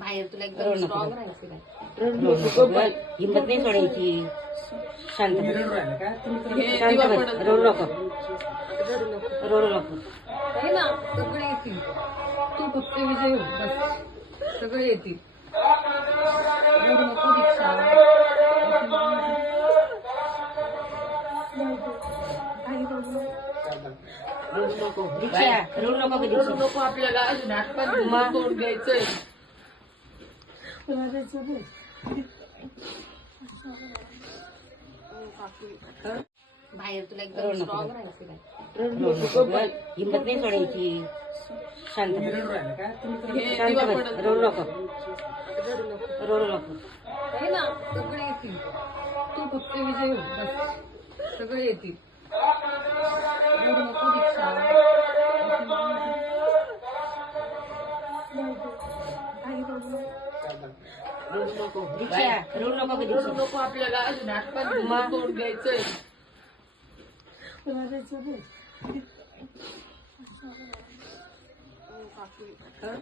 बाहेर तुला रडू एकदम नको. स्ट्रॉंग राहायचं काय रडू नको गं. हिंमत नाही सोडायची. शांत बस. शांत बस. रडू नको. रडू नको. ना सगळे येतील. तू फक्त विजय हो बस. सगळे येतील. रडू नको दीक्षा काही रडू नको. रडू नको दीक्षा रडू नको गं रडू दीक्षा नको आपल्याला. अजून आठवण मग? तोड द्यायचंय बाहेर तुला एकदम. स्ट्रॉंग राहायचं. हिंमत नाही सोडायची. शांत. शांत बस. रडू नको. रडू नको. रडू नको. आहे ना सगळे येतील. तू फक्त विजय हो बस. सगळे येतील. रडू नको दीक्षा. रडू नको गं रडू दीक्षा नको आपल्याला अजून आठवण मग? तोड द्यायचंय